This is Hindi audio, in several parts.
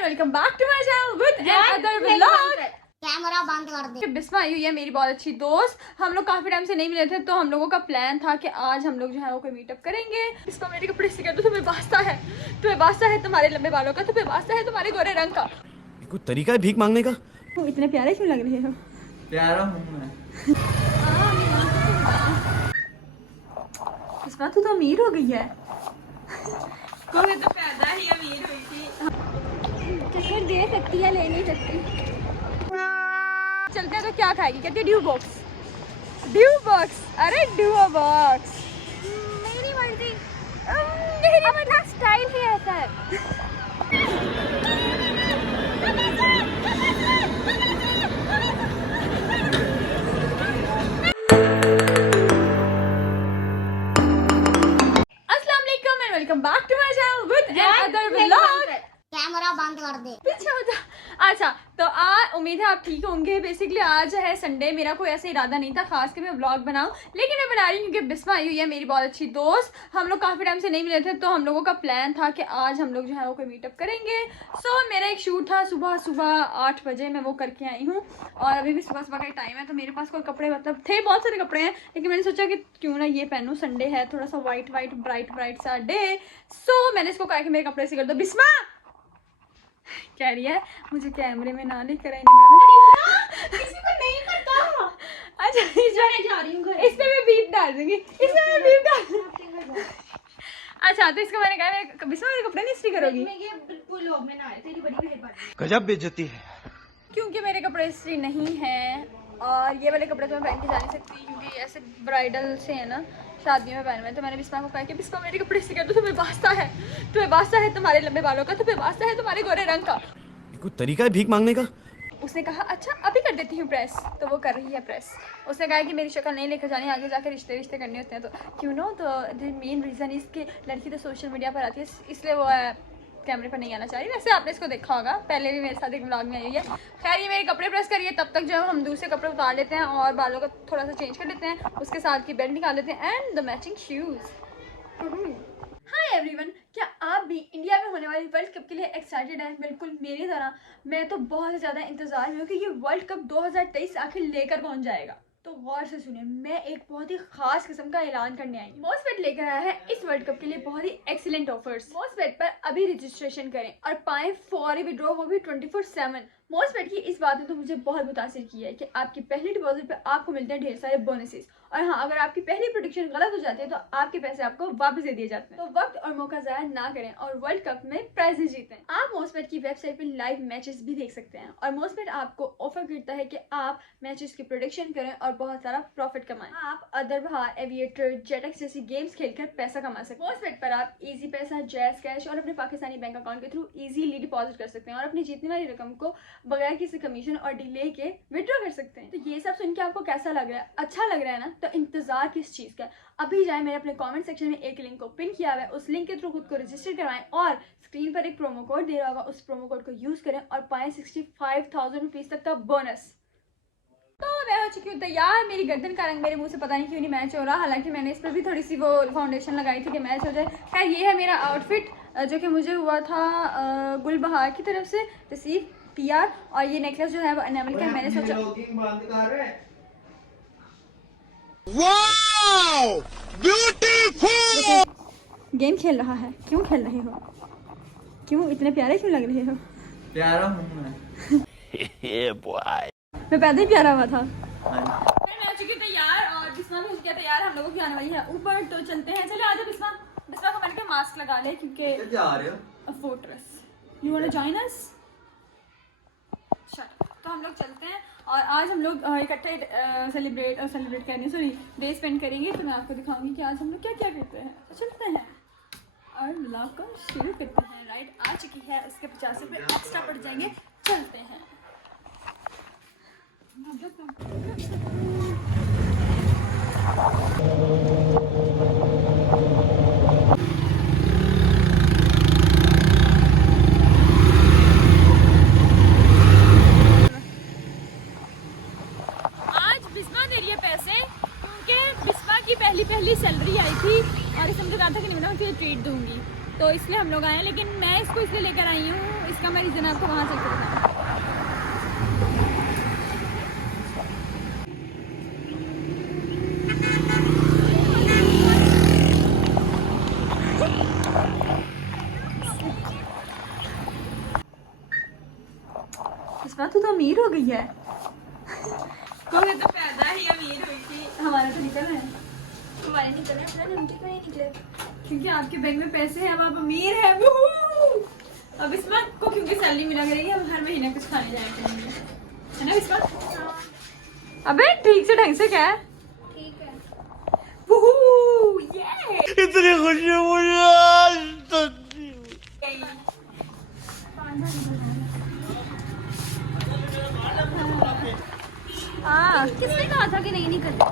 And welcome back to my channel with another vlog. Camera बंद कर दे। बिस्मा आई हुई है मेरी बहुत अच्छी दोस्त। हम लोग काफी टाइम से नहीं मिले थे तो हम लोगों का प्लान था कि आज हम लोग जो है वो कोई मीटअप करेंगे। बिस्मा मेरे कपड़े से कहते तुम्हें वास्ता है, तुम्हें वास्ता है तुम्हारे लंबे बालों का, तुम्हें वास्ता है तुम्हारे गोरे रंग का। कोई तरीका है भीख मांगने का? तुम इतने प्यारे क्यों लग रहे हो? प्यारा हूँ मैं। बिस्मा तू तो अमीर हो गई है। कोई तो पैदा ही अमीर हुई थी। चक्कर दे सकती है, ले नहीं सकती। चलते हैं तो क्या खाएगी? कहती है ड्यू बॉक्स। ड्यू बॉक्स, अरे ड्यू बॉक्स मेरी मर्जी। मेरी अपना स्टाइल ही ऐसा है। अस्सलाम वालेकुम and welcome back to my channel with another vlog. Camera बंद कर दे। पीछे हो जा। अच्छा तो आज उम्मीद है आप ठीक होंगे। बेसिकली आज है संडे, मेरा कोई ऐसा इरादा नहीं था खास कि मैं व्लॉग बनाऊं, लेकिन मैं बना रही हूँ क्योंकि बिस्मा आई हुई है मेरी बहुत अच्छी दोस्त। हम लोग काफ़ी टाइम से नहीं मिले थे तो हम लोगों का प्लान था कि आज हम लोग जो है वो कोई मीटअप करेंगे। सो मेरा एक शूट था सुबह 8 बजे, मैं वो करके आई हूँ और अभी भी सुबह का टाइम है। तो मेरे पास कोई कपड़े मतलब थे, बहुत सारे कपड़े हैं, लेकिन मैंने सोचा कि क्यों ना ये पहनूँ, संडे है, थोड़ा सा वाइट ब्राइट सा डे। सो मैंने इसको कहा कि मेरे कपड़े से कर दो। बिस्मा कह रही है मुझे कैमरे में ना लेकर आई। किसी को नहीं पता। अच्छा मैं जा रही हूँ। इस पे मैं बीप डाल दूंगी, इसमें मैं बीप डाल दूंगी। अच्छा तो इसको मैंने कहा बिस्मा मेरे कपड़े नहीं इस्त्री करोगी? मैं ये बिल्कुल लोग में ना आए, तेरी बड़ी मेहरबानी। गजब बेइज्जती है। क्योंकि मेरे कपड़े इस्त्री नहीं हैं और ये वाले कपड़े तो मैं पहन के जा नहीं सकती क्योंकि ऐसे ब्राइडल से है ना, शादियों में पहने हुए। तो मैंने बिस्मा को कहा कि बिस्मा मेरे कपड़े इस्त्री कर दो, तुम्हें वास्ता है, तुम्हें वास्ता है तुम्हारे लंबे बालों का, तुम्हें वास्ता है तुम्हारे गोरे रंग का। कोई तरीका है भीख मांगने का? उसने कहा अच्छा अभी कर देती हूँ प्रेस। तो वो कर रही है प्रेस। उसने कहा कि मेरी शक्ल नहीं लेकर जानी, आगे जाकर रिश्ते करने होते हैं। तो क्यों नो, तो द मेन रीज़न इसके लड़की तो सोशल मीडिया पर आती है इसलिए वो कैमरे पर नहीं आना चाह रही। वैसे आपने इसको देखा होगा, पहले भी मेरे साथ एक व्लॉग में आई हुई है। खैर ये मेरे कपड़े प्रेस करिए, तब तक जो है हम दूसरे कपड़े उतार लेते हैं और बालों का थोड़ा सा चेंज कर लेते हैं, उसके साथ की बेल्ट निकाल लेते हैं and the matching shoes. Hi everyone, क्या आप भी इंडिया में होने वाली वर्ल्ड कप के लिए एक्साइटेड हैं? बिल्कुल मेरी तरह मैं तो बहुत ज़्यादा इंतज़ार में हूँ कि ये वर्ल्ड कप 2023 आखिर लेकर पहुँच जाएगा। तो गौर से सुनिए, मैं एक बहुत ही खास किस्म का ऐलान करने आई हूँ। मोस्टबेट लेकर आया है इस वर्ल्ड कप के लिए बहुत ही एक्सीलेंट ऑफर्स। मोस्टबेट पर अभी रजिस्ट्रेशन करें और पाएं फौरी विड्रॉ, वो भी 24/7। मोस्टबेट की इस बात ने तो मुझे बहुत मुतासिर किया है कि आपकी पहली डिपॉजिट पे आपको मिलते हैं ढेर सारे बोनसेस। और हाँ, अगर आपकी पहली प्रेडिक्शन गलत हो जाती है तो आपके पैसे आपको वापस दे दिए जाते हैं। तो वक्त और मौका ज़ाया ना करें और वर्ल्ड कप में प्राइजेस जीतें। आप मोस्टबेट की वेबसाइट पर लाइव मैचेस भी देख सकते हैं और मोस्टबेट आपको ऑफर करता है कि आप मैचेस की प्रेडिक्शन करें और बहुत सारा प्रॉफिट कमाएं। आप अदर बहार, एविएटर, जेटक्स जैसी गेम्स खेलकर पैसा कमा सकते हैं। मोस्टबेट पर आप इजी पैसा, जैज कैश और अपने पाकिस्तानी बैंक अकाउंट के थ्रू इजीली डिपॉजिट कर सकते हैं और अपनी जीतने वाली रकम को बगैर किसी कमीशन और डिले के विड्रॉ कर सकते हैं। तो ये सब सुन के आपको कैसा लग रहा है? अच्छा लग रहा है ना? तो इंतजार किस चीज़ का? अभी जाए, मैंने अपने कमेंट सेक्शन में एक लिंक को पिन किया हुआ है, उस लिंक के थ्रू खुद को रजिस्टर करवाएं और स्क्रीन पर एक प्रोमो कोड दे रहा होगा, उस प्रोमो कोड को यूज करें और पाएं 65,000 रुपीज तक का बोनस। तो मैं हो चुकी हूँ तैयार। मेरी गर्दन का रंग मेरे मुंह से पता नहीं क्यों नहीं मैच हो रहा, हालांकि मैंने इस पर भी थोड़ी सी वो फाउंडेशन लगाई थी कि मैच हो जाए। खैर ये है मेरा आउटफिट जो कि मुझे हुआ था गुलबहार की तरफ से रिसीव PR, और ये नेकलेस जो है वो एनेमल का है। मैंने सोचा वाओ ब्यूटीफुल। गेम खेल रहा है, क्यों खेल रहे हो? क्यों इतने प्यारे क्यों लग रहे हो? प्यारा हूँ मैं। मैं पैदा ही प्यारा हुआ था। मैं हो चुकी तैयार और बिस्मा भी हो गया तैयार। हम लोगों की आने वाली है ऊपर, तो चलते हैं। चले आजा बिस्मा। बिस्मा को मैंने कहा मास्क लगा ले क्योंकि जा रहे हो? Fortress you want to join us? तो हम लोग चलते हैं और आज हम लोग इकट्ठे सेलिब्रेट करने, सॉरी डे स्पेंड करेंगे। तो मैं आपको दिखाऊंगी कि आज हम लोग क्या क्या करते हैं। तो चलते हैं और व्लॉग को शुरू करते हैं। राइड आ चुकी है, उसके 50 रुपये एक्स्ट्रा पड़ जाएंगे। चलते हैं। पहली सैलरी आई थी और इसने मुझे कहा था कि नहीं मैं तुझे ट्रीट दूंगी, तो इसलिए हम लोग आए हैं। लेकिन मैं इसको इसलिए लेकर आई हूँ, इसका मैं रीज़न आपको वहाँ चल कर बताऊँ। इस बार तू तो अमीर हो गई है। कोई तो पैदा ही अमीर हुई थी। हमारा तो निकल है, हमारे निकले अपना नमके का ही निकले, क्योंकि आपके बैंक में पैसे हैं, अब आप अमीर हैं। वूहू! अब इस बार को क्योंकि सैलरी मिला करेगी, हम हर महीने कुछ खाने जाया करेंगे, है ना इस बार? अबे ठीक से ढंग से क्या है? ठीक है। वूहू! ये इतनी खुशी मुझे आज तक हाँ, किसने कहा था कि नहीं निकलती?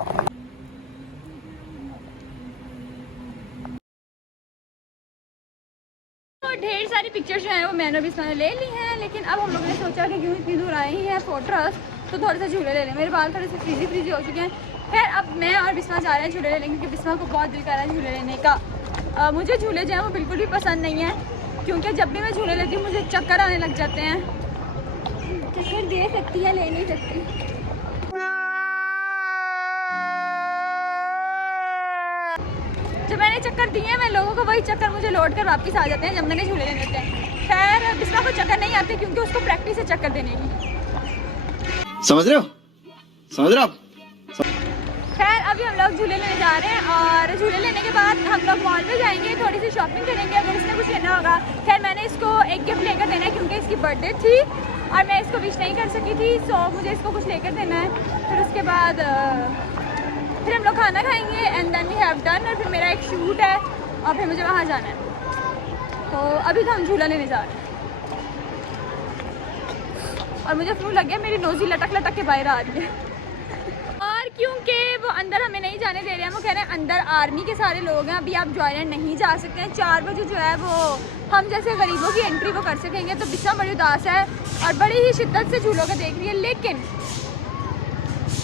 तो ढेर सारी पिक्चर्स जो हैं वो मैंने भी इसमें ले ली हैं, लेकिन अब हम लोगों ने सोचा कि क्यों इतनी दूर आई हैं फोर्ट्रेस, तो थोड़े से झूले ले लें। मेरे बाल थोड़े से फ्रीजी हो चुके हैं। खैर अब मैं और बिस्मा जा रहे हैं झूले लेने, क्योंकि बिस्मा को बहुत दिल कर रहा है झूले लेने का। मुझे झूले जो हैं वो बिल्कुल भी पसंद नहीं है, क्योंकि जब भी मैं झूले लेती हूँ मुझे चक्कर आने लग जाते हैं। चक्कर दे सकती है, ले नहीं सकती। जब मैंने चक्कर दिए हैं, मैं लोगों को वही चक्कर मुझे लौट कर वापस आ जाते हैं जब मैंने झूले लेने होते हैं। खैर बिस्मा को चक्कर नहीं आते, क्योंकि उसको प्रैक्टिस है चक्कर देने की। समझ रहे हो? समझ रहे हो आप? खैर अभी हम लोग झूले लेने जा रहे हैं, और झूले लेने के बाद हम लोग मॉल में जाएंगे, थोड़ी सी शॉपिंग करेंगे अगर इसने कुछ लेना होगा। खैर मैंने इसको एक गिफ्ट लेकर देना है, क्योंकि इसकी बर्थडे थी और मैं इसको विश नहीं कर सकी थी, सो मुझे इसको कुछ लेकर देना है। फिर उसके बाद फिर हम लोग खाना खाएंगे and then we have done, और फिर मेरा एक शूट है और फिर मुझे वहाँ जाना है। तो अभी तो हम झूला लेने जा रहे हैं, और मुझे फ्लू लग गया, मेरी नोज़ी लटक लटक के बाहर आ रही है। और क्योंकि वो अंदर हमें नहीं जाने दे रहे हैं, वो कह रहे हैं अंदर आर्मी के सारे लोग हैं, अभी आप जॉयलैंड नहीं जा सकते हैं। 4 बजे जो है वो हम जैसे गरीबों की एंट्री वो कर सकेंगे। तो बिस्मा बड़ी उदास है और बड़ी ही शिद्दत से झूलों का देख रही है, लेकिन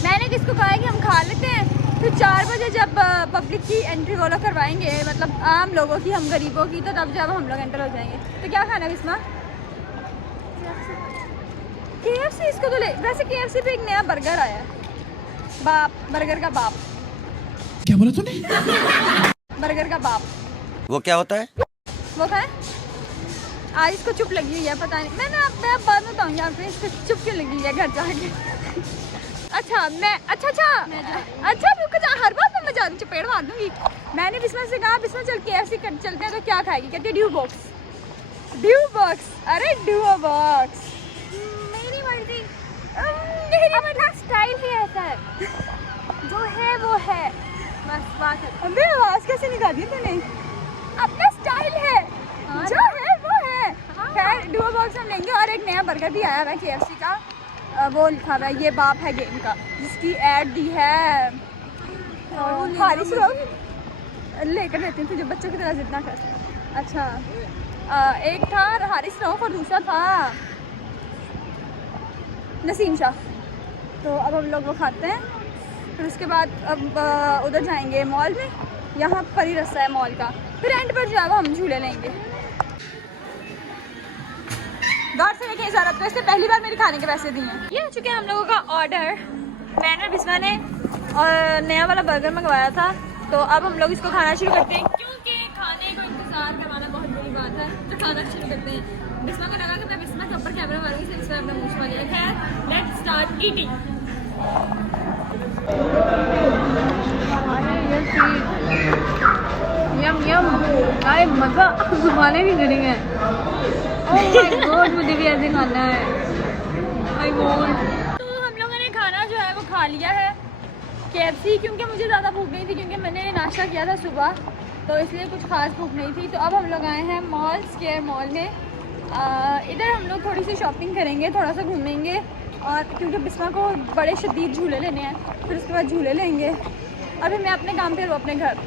मैंने किसको कहा है कि हम खा लेते हैं, फिर 4 बजे जब पब्लिक की एंट्री वो लोग करवाएंगे, मतलब आम लोगों की, हम गरीबों की, तो तब जब हम लोग एंटर हो जाएंगे। तो क्या खाना है बिस्मा? KFC। इसको तो ले, वैसे KFC पे एक नया बर्गर आया है, बाप, बर्गर का बाप। क्या बोला तूने? बर्गर का बाप वो क्या होता है? वो खाए। आज इसको चुप लगी हुई है, पता नहीं, मैं बाद में बताऊंगी आपको इसको चुप क्यों लगी है घर जाके। अच्छा रुक जा, हर बात में मैं जा चपेड़ मार दूंगी। मैंने बिस्मा से कहा बिस्मा चल KFC चलते हैं, तो क्या खाएगी? कहती है ड्यू बॉक्स। अरे ड्यू बॉक्स मेरी मर्जी। अपना स्टाइल ही ऐसा है, जो है वो है, बस बात है। अबे आवाज़ कैसे निकाली तूने? अपना स्टाइल है, जो है वो है। खैर ड्यू बॉक्स हम लेंगे, और एक नया बर्गर भी आया हुआ है KFC का, वो लिखा हुआ है ये बाप है गेम का, जिसकी ऐड दी है हारिस रऊफ। लेकर देती हूँ तुझे, बच्चों की तरह जितना कर। अच्छा एक था हारिस रऊफ और दूसरा था नसीम शाह। तो अब हम लोग वो खाते हैं, फिर उसके बाद अब उधर जाएंगे मॉल में, यहाँ पर ही रास्ता है मॉल का, फिर एंड पर जो है वो हम झूले लेंगे। गौर से देखें इजारत, तो इससे पहली बार मेरे खाने के पैसे दिए हैं। ये हो चुके हैं हम लोगों का ऑर्डर, मैंने और बिस्मा ने, और नया वाला बर्गर मंगवाया था। तो अब हम लोग इसको खाना शुरू करते हैं, क्योंकि खाने को इंतज़ार करवाना बहुत बड़ी बात है। तो खाना शुरू करते हैं। बिस्मा को लगा कि मैं बिस्मा के ऊपर कैमरा मारूंगी, इसलिए बिस्मा अपना मुँह छुपा लिया। खैर लेट्स स्टार्ट ईटिंग। यम आए मज़ा, घुमाने भी गिरेंगे। ओह माय गॉड, मुझे भी ऐसे खाना है। I want. तो हम लोगों ने खाना जो है वो खा लिया है KFC, क्योंकि मुझे ज़्यादा भूख नहीं थी, क्योंकि मैंने नाश्ता किया था सुबह, तो इसलिए कुछ खास भूख नहीं थी। तो अब हम लोग आए हैं मॉल, स्क्वायर मॉल में। इधर हम लोग थोड़ी सी शॉपिंग करेंगे, थोड़ा सा घूमेंगे, और क्योंकि बिस्मा को बड़े शदीद झूले लेने हैं, फिर उसके बाद झूले लेंगे, और फिर मैं अपने काम पे वो अपने घर।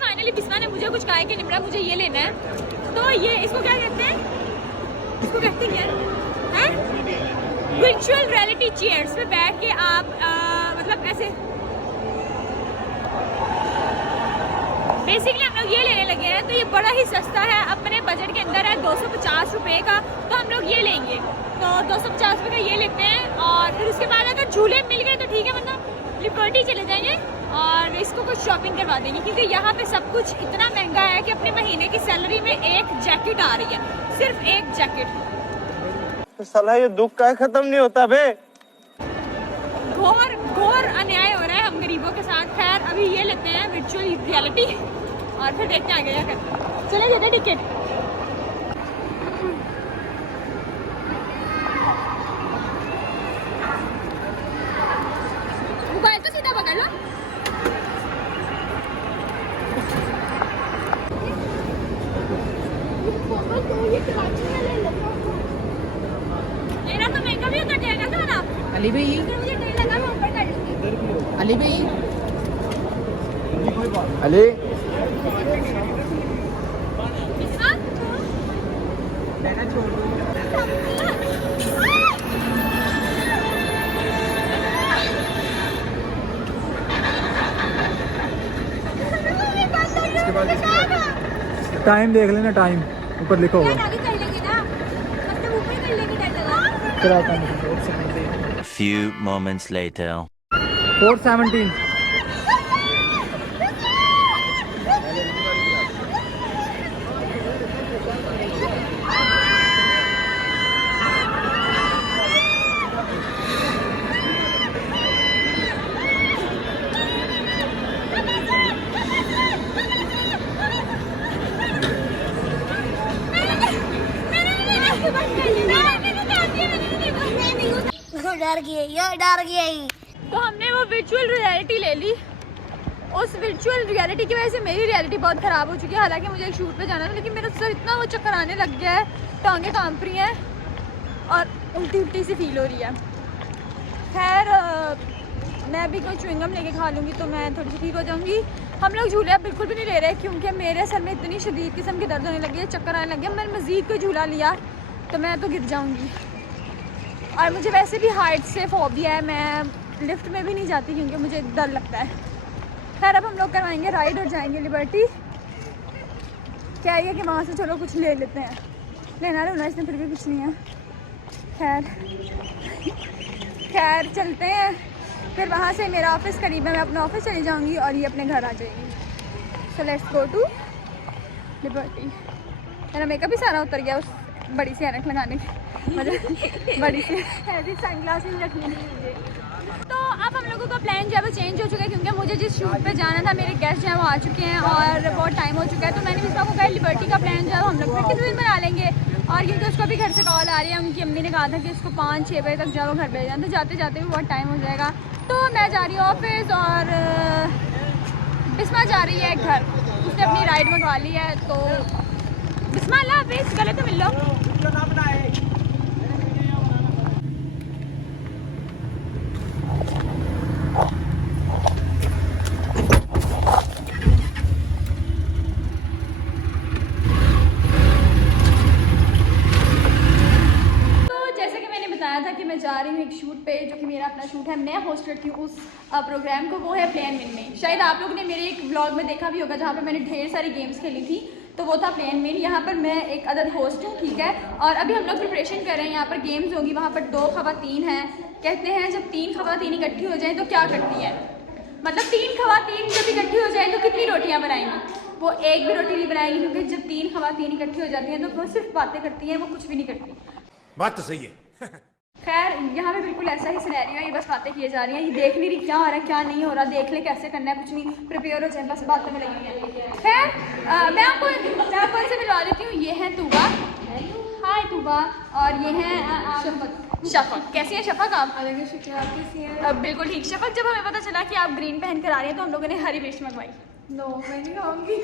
फाइनली बिस्मा ने मुझे मुझे कुछ काय के नहीं पड़ा, मुझे ये लेना है। तो ये इसको क्या कहते हैं, इसको कहते हैं वर्चुअल रियलिटी चेयर्स पे बैठ के आप मतलब ऐसे बेसिकली हम लोग ये लेने लगे हैं। तो ये बड़ा ही सस्ता है, अपने बजट के अंदर है, 250 रुपये का। तो हम लोग ये लेंगे, तो 250 रुपये का ये लेते हैं। और फिर उसके बाद अगर झूले मिल गए तो ठीक है, वरना लिबर्टी चले जाएंगे और इसको कुछ शॉपिंग करवा देंगे, क्योंकि यहाँ पे सब कुछ इतना महंगा है कि अपने महीने की सैलरी में एक जैकेट आ रही है, सिर्फ एक जैकेट। साला ये दुख का खत्म नहीं होता बे। घोर घोर अन्याय हो रहा है हम गरीबों के साथ। खैर अभी ये लेते हैं वर्चुअल रियलिटी और फिर देखते हैं आगे क्या करते हैं। चले देते हैं टिकट। मोबाइल तो सीधा पकड़ लो। मेरा तो महंगा भी होता है था ना। अली भाई, मुझे नहीं लगा, मैं ऊपर कर लूंगी। अली भाई, अली टाइम देख लेना, टाइम ऊपर लिखा होगा। आगे कर लेंगे ना, मतलब ऊपर कर लेंगे डर लगा। चलाता हूँ। A few moments later. 417। डर गया ही। तो हमने वो वर्चुअल रियलिटी ले ली। उस वर्चुअल रियलिटी की वजह से मेरी रियलिटी बहुत ख़राब हो चुकी है। हालांकि मुझे एक शूट पे जाना था, लेकिन मेरा सर इतना वो चक्कर आने लग गया है, टांगें कांप रही हैं और उल्टी उल्टी सी फील हो रही है। खैर मैं अभी कोई च्युइंगम लेके खा लूँगी तो मैं थोड़ी सी ठीक हो जाऊँगी। हम लोग झूले अब बिल्कुल भी नहीं ले रहे, क्योंकि मेरे सर में इतनी शदीद किस्म की दर्द होने लगी है, चक्कर आने लग गया। मैंने मज़ीद कोई झूला लिया तो मैं तो गिर जाऊँगी। और मुझे वैसे भी हाइट से फोबिया है, मैं लिफ्ट में भी नहीं जाती क्योंकि मुझे डर लगता है। खैर अब हम लोग करवाएंगे राइड और जाएंगे लिबर्टी। क्या है कि वहाँ से चलो कुछ ले लेते हैं, लेना रहना इसमें फिर भी कुछ नहीं है। खैर चलते हैं, फिर वहाँ से मेरा ऑफिस करीब है, मैं अपने ऑफिस चली जाऊँगी और ये अपने घर आ जाएगी। So let's go to Liberty. मेरा मेकअप भी सारा उतर गया उस बड़ी सी ऐनक लगाने की, मतलब बड़ी सी हैवी सनग्लासेस रखनी नहीं मुझे। तो अब हम लोगों का प्लान जो है वो चेंज हो चुका है, क्योंकि मुझे जिस शूट पे जाना था मेरे गेस्ट जो है वो आ चुके हैं और बहुत टाइम हो चुका है। तो मैंने भी को कहा लिबर्टी का प्लान जो है हम लोग फिर किसी दिन बना लेंगे। और क्योंकि उसको भी घर से कॉल आ रही है, उनकी अम्मी ने कहा था कि उसको 5-6 बजे तक जाओ घर भेज जाए, तो जाते जाते भी बहुत टाइम हो जाएगा। तो मैं जा रही हूँ ऑफिस और बिस्मा जा रही है घर, उसने अपनी राइड मंगवा ली है। तो बिस्मा अल्लाह हाफिज़, गले तो मिल लो। कि मैं जा रही हूँ एक शूट पे, जो कि मेरा अपना शूट है, मैं होस्ट करती हूँ उस प्रोग्राम को, वो है प्लेन मिल में। शायद आप लोग ने मेरे एक ब्लॉग में देखा भी होगा जहाँ पे मैंने ढेर सारी गेम्स खेली थी, तो वो था प्लेन मिल। यहाँ पर मैं एक अदद होस्ट हूँ, ठीक है। और अभी हम लोग प्रिपरेशन कर रहे हैं, यहाँ पर गेम्स होंगी। वहाँ पर 2 ख़वातीन हैं, कहते हैं जब 3 ख़वातीन इकट्ठी हो जाएँ तो क्या करती है, मतलब 3 ख़वातीन जब इकट्ठी हो जाएँ तो कितनी रोटियाँ बनाएंगी। वो एक भी रोटी नहीं बनाएंगी, क्योंकि जब 3 ख़वातीन इकट्ठी हो जाती हैं तो वो सिर्फ बातें करती हैं, वो कुछ भी नहीं करती। बात तो सही है। खैर यहाँ पे बिल्कुल ऐसा ही सिनेरियो है, ये बस बातें किए जा रही हैं, ये देख नहीं रही क्या हो रहा है क्या नहीं हो रहा, देख ले कैसे करना है, कुछ नहीं, प्रिपेयर हो जाए, बस बातों में लगी है। खैर मैं आपको इनसे मिलवा देती हूँ। ये है तूबा, हाय तूबा, और ये है शफक। कैसी है शफक आप? बिल्कुल ठीक। शफक, जब हमें पता चला कि आप ग्रीन पहन कर आ रही हैं तो हम लोगों ने हरी मिर्च मंगवाई। नो मैं नहीं खाऊंगी,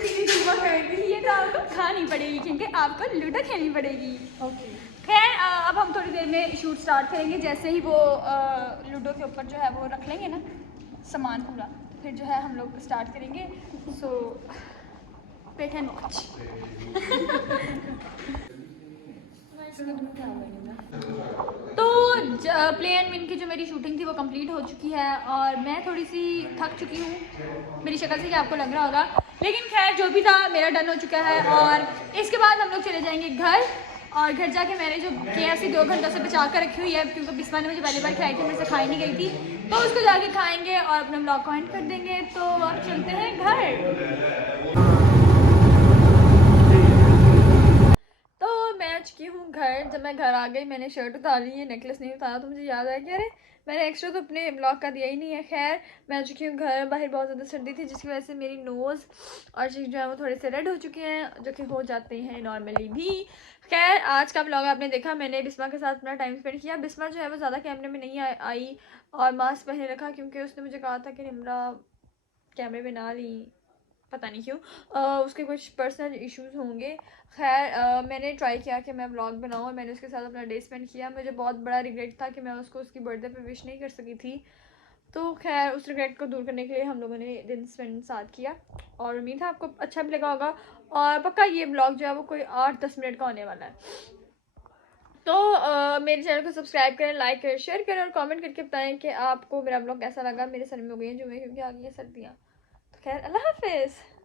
ये तो आपको खानी पड़ेगी क्योंकि आपको लूडो खेलनी पड़ेगी। ओके खैर अब हम थोड़ी देर में शूट स्टार्ट करेंगे। जैसे ही वो लूडो के ऊपर जो है वो रख लेंगे ना सामान पूरा, तो फिर जो है हम लोग स्टार्ट करेंगे। सो वेट एंड वॉच। तो प्ले एंड विन की जो मेरी शूटिंग थी वो कंप्लीट हो चुकी है और मैं थोड़ी सी थक चुकी हूँ मेरी शक्ल से, कि आपको लग रहा होगा, लेकिन खैर जो भी था मेरा डन हो चुका है। और इसके बाद हम लोग चले जाएंगे घर, और घर जाके मैंने जो KFC 2 घंटों से बचा कर रखी हुई है, क्योंकि बिस्मा ने मुझे पहली बार खिलाई थी, मेरे से खाई नहीं गई थी, तो उसको जाके खाएंगे और अपने ब्लॉग को एंड कर देंगे। तो अब चलते हैं घर। मैं आ चुकी हूँ घर। जब मैं घर आ गई मैंने शर्ट उतार ली है, नेकलेस नहीं उतारा, तो मुझे याद आया कि अरे मैंने एक्स्ट्रा तो अपने ब्लॉग का दिया ही नहीं है। खैर मैं आ चुकी हूँ घर। बाहर बहुत ज़्यादा सर्दी थी जिसकी वजह से मेरी नोज़ और चीज़ जो है वो थोड़े से रेड हो चुके हैं, जो कि हो जाते हैं नॉर्मली भी। खैर आज का ब्लॉग आपने देखा, मैंने बिस्मा के साथ अपना टाइम स्पेंड किया। बिस्मा जो है वो ज़्यादा कैमरे में नहीं आई और मास्क पहने रखा, क्योंकि उसने मुझे कहा था कि निम्रा कैमरे में ना ली, पता नहीं क्यों, उसके कुछ पर्सनल इश्यूज़ होंगे। खैर मैंने ट्राई किया कि मैं व्लॉग बनाऊँ और मैंने उसके साथ अपना डे स्पेंड किया। मुझे बहुत बड़ा रिग्रेट था कि मैं उसको उसकी बर्थडे पे विश नहीं कर सकी थी, तो खैर उस रिग्रेट को दूर करने के लिए हम लोगों ने दिन स्पेंड साथ किया और उम्मीद है आपको अच्छा भी लगा होगा। और पक्का ये व्लॉग जो है वो कोई 8-10 मिनट का होने वाला है। तो मेरे चैनल को सब्सक्राइब करें, लाइक करें, शेयर करें और कमेंट करके बताएं कि आपको मेरा व्लॉग कैसा लगा। मेरे सर में हो गई है जुम्मे, क्योंकि आ गई है सर्दियाँ। तो खैर अल्लाह हाफिज़।